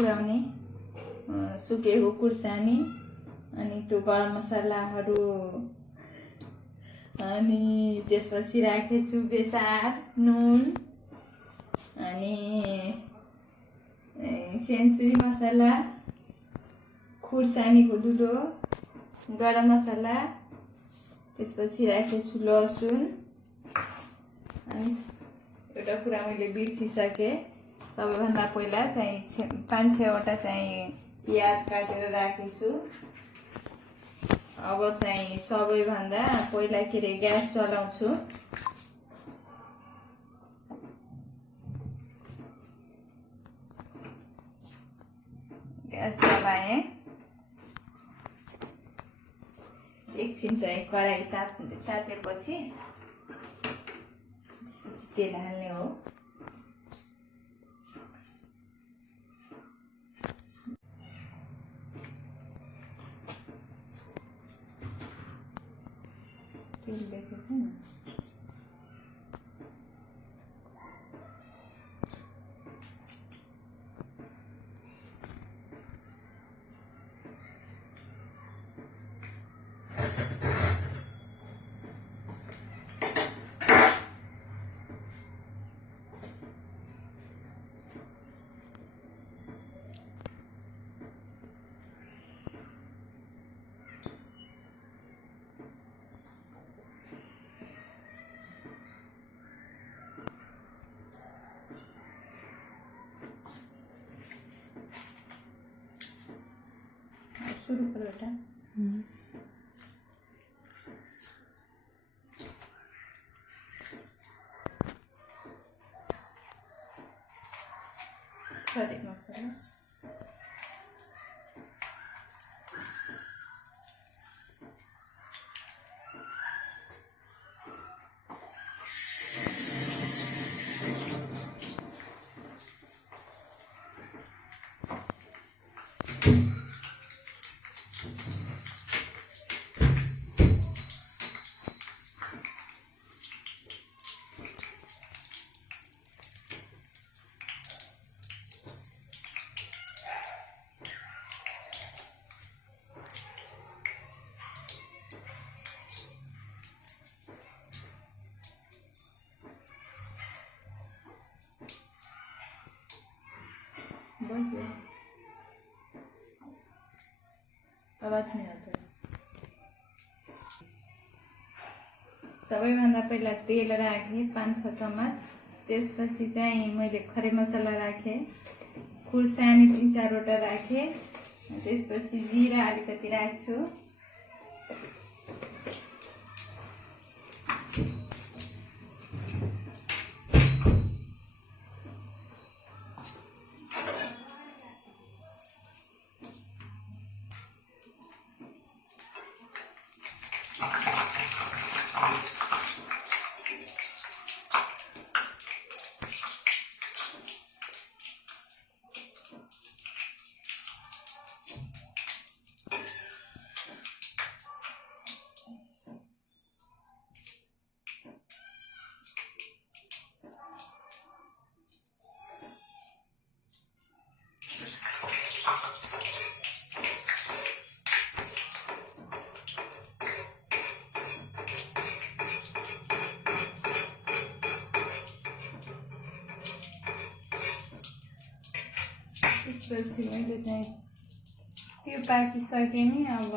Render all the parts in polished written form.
पुर्याउने सुकेको खुर्सानी अनि त्यो गरम मसलाहरू अनि त्यसपछि राखेछु बेसार नुन अनि सेन्चुरी मसला खुर्सानीको धुलो गरम मसला त्यसपछि राखेछु लसुन अनि एउटा कुरा मैले बिर्सिसके सबैभन्दा पहिला चाहिँ 5-6 वटा चाहिँ प्याज काटेर राखेछु। अब चाहिँ सबैभन्दा पहिला के रे ग्यास चलाउँछु। ग्यास चलाएँ एकछिन चाहिँ कराई तातेपछि त्यसपछि तेल हाल्ने हो। तेल देखेको छैन शुरू करो बेटा। खड़े मसाला आवाज नहीं आता। सबैभन्दा पहिला तेल राखेँ 5-6 चम्मच। त्यसपछि चाहिँ मैले खरे मसला राखेँ, खुर्सानी 3-4 वटा राखेँ। त्यसपछि जिरा अलिकति राख्छु। त्यसपछि मैले चाहिँ त्यो पाकिसकेँ नि। अब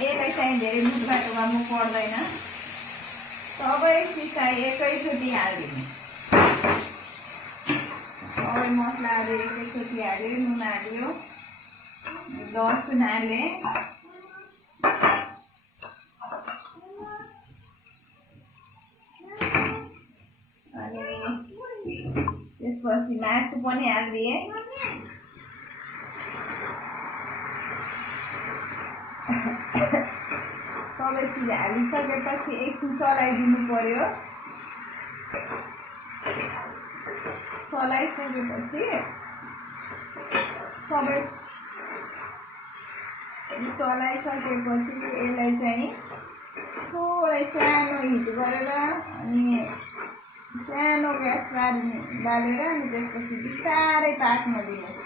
यसलाई चाहिँ धेरै मुखबाट गर्नु पर्दैन, सबै चिज एकैचोटि हालिदिने। सबै मसलाहरू एकैचोटि हाल्यो, नुन हाल्यो, लसुन हालेँ, त्यसपछि मासु पनि हालिदिएँ। सबै चिज हालिसकेपछि एकछिन चलाइदिनु पर्यो। चलाइसकेपछि यसलाई चाहिँ थोरै सानो हिट गरेर अनि सानो ग्यास बालेर अनि त्यसपछि बिस्तारै पाक्न दिनुहोस्।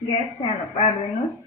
ग्यास सानो पार्दिनुहोस्।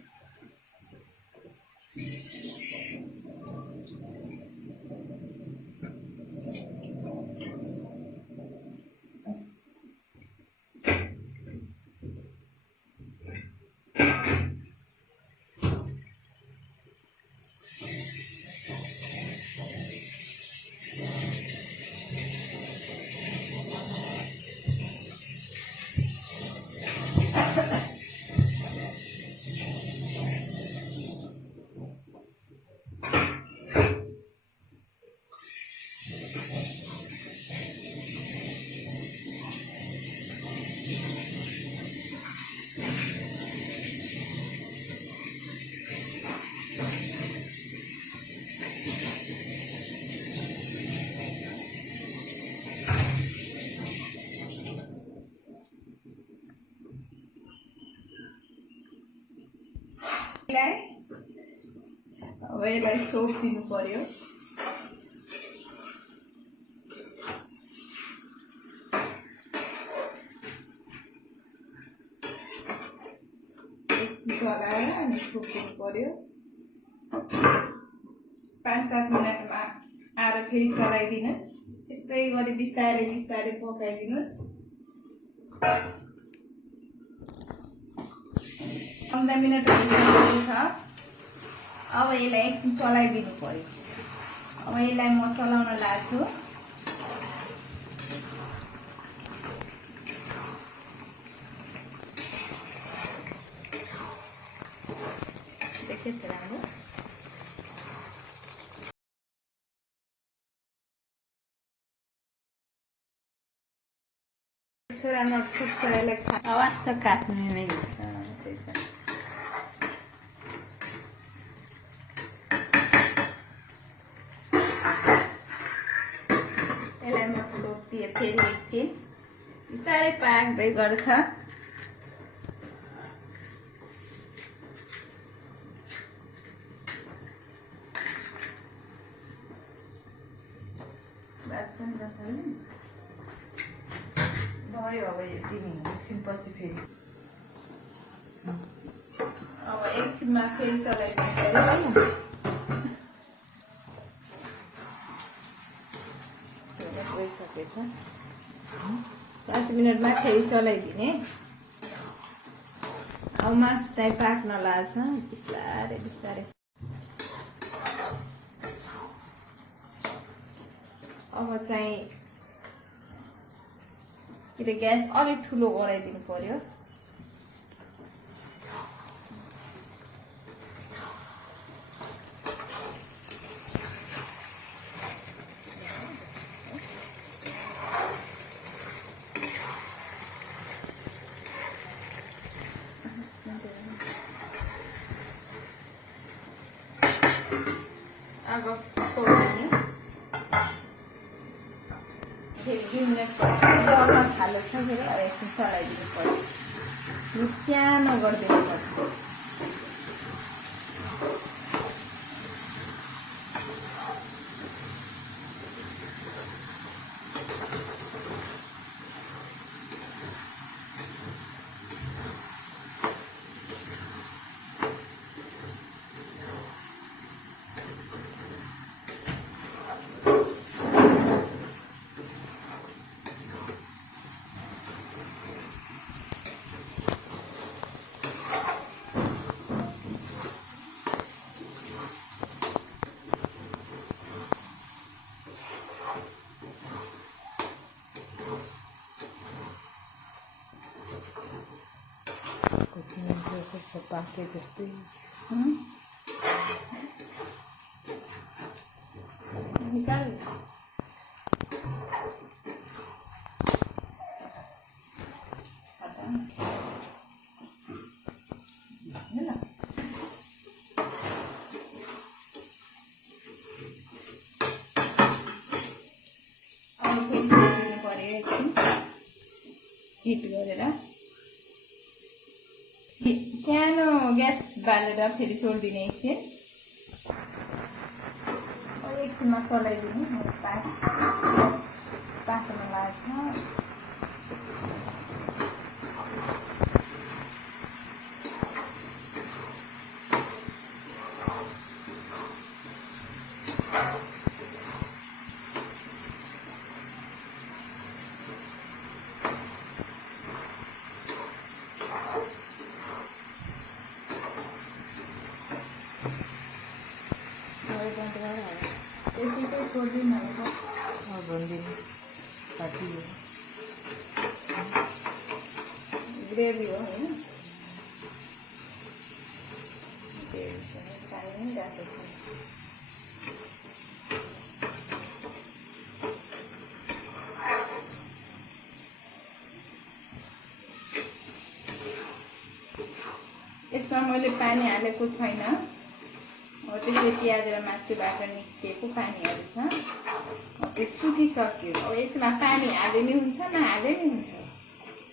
अब यसलाई सोप दिनु पर्यो। एकछिन चलाएर अनि छोपिदिनु पर्यो। 5-7 मिनटमा आएर फेरि चलाइदिनुहोस्। यस्तै गरी बिस्तारै बिस्तारै पकाइदिनुहोस्। 15 मिनट भइसकेको छ। अब यसलाई एकछिन चलाइदिनु पर्यो। अब यसलाई म चलाउन लाग्छु। देखेछ राम्रो? छोरामा छोरालाई आवाज त काट्ने नै हुन्छ। यसलाई म छोपिदिएँ फेरि एकछिन बिस्तारै पाक्दै गर्छ। भयो अब यति नै एकछिनपछि फेरि अब एकछिनमा फेरि चलाइदिनु पर्यो है। गइसकेछ। 5 मिनटमा फेरि चलाइदिने। अब मासु चाहिँ पाक्न लाग्छ बिस्तारै बिस्तारै। अब चाहिँ ग्यास अलिक ठुलो गराइदिनु पर्यो। अब सोध्ने फेरि 2 मिनट जल्न थालेको छ। फेरि अब एकछिन चलाइदिनु पर्यो। सानो गरिदिनु पर्छ। पाके जस्तै निकाल हिट गरेर सानो ग्यास बालेर फेरि छोडिदिने एकछिन एकछिनमा चलाइदिनु पाक्न लाग्छ ग्रेभी हो होइन पानी राखेको छ यसमा मैले पानी हालेको छैन त्यसले प्याज र मासुबाट निस्किएको पानीहरू छ त्यो सुकिसक्यो अब यसमा पानी हाले नि हुन्छ नहाले नि हुन्छ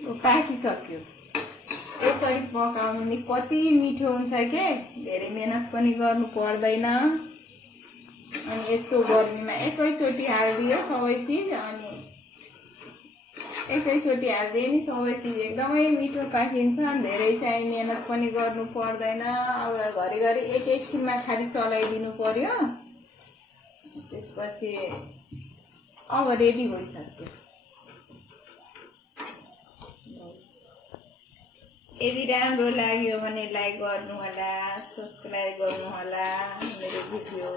यो पाकिसक्यो यसरी पकाउनु नि कति मिठो हुन्छ के धेरै मेहनत पनि गर्नु पर्दैन अनि यस्तो गर्मीमा एकैचोटि हालिदियो सबै चिज अनि एकैचोटि हालिदिए नि सबै चिज एकदमै मिठो पाकिन्छ धेरै चाहिँ मेहनत पनि गर्नु पर्दैन अब घरिघरि एकछिनमा खालि चलाइदिनु पर्यो त्यसपछि अब रेडी भइसक्यो यदि राम्रो लाग्यो भने लाइक गर्नु होला सब्स्क्राइब गर्नु होला मेरो भिडियो